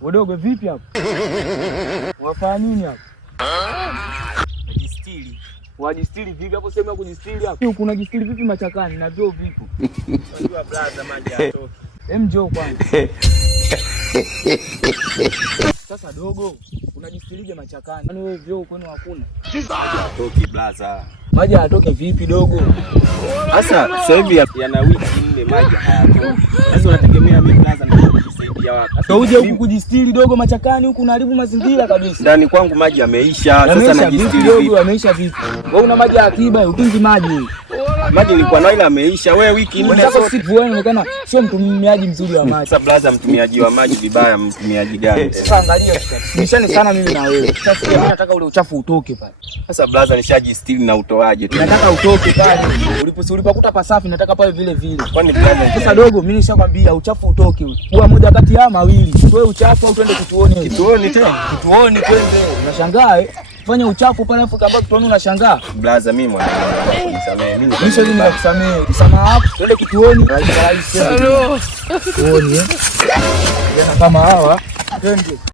Wadogo vipi hapo? Wafanya nini hapo? Najistiri. Wajistiri vipi hapo? Sema kujistiri hapo. Kuna jistiri vipi machakani na vyoo vipo? Unajua blaza maji hayatoki. Njoo kwanza. Sasa dogo, unajistirije machakani? Yaani wewe vyoo kwenu hakuna? Maji hayatoki blaza. Maji hayatoki vipi dogo? Sasa sasa hivi yana wiki 4 maji hayatoki. Sasa unategemea mimi blaza na kujisaidia wapi? Sasa uje huku kujistiri dogo machakani huku unaharibu mazingira kabisa. Ndani kwangu maji yameisha. Sasa najistiri dogo, yameisha vipi? Wewe una maji ya akiba, utunzi maji. Maji nilikuwa nayo ila ameisha. Wewe wiki 4 sasa si wewe unaonekana sio mtumiaji mzuri wa maji. Sasa blaza, mtumiaji wa maji vibaya, mtumiaji gani? Sasa angalia sasa. Nishani sana mimi na wewe. Sasa mimi nataka ule uchafu utoke pale. Sasa blaza, nishajistiri na utoaje tu. Nataka utoke pale. Ulipokuta pasafi nataka pale vile vile. Kwani blaza, sasa dogo, mimi nishakwambia uchafu utoke. Kwa moja kati ya mawili. Wewe uchafu au twende kituoni? Kituoni tena? Kituoni twende. Unashangaa fanya uchafu pale afu kamba kituoni unashangaa. Blaza, mimi mwana nisamehe. Mimi sio ninakusamehe. Msamaha hapo. Twende kituoni. Kituoni. Kama hawa twende.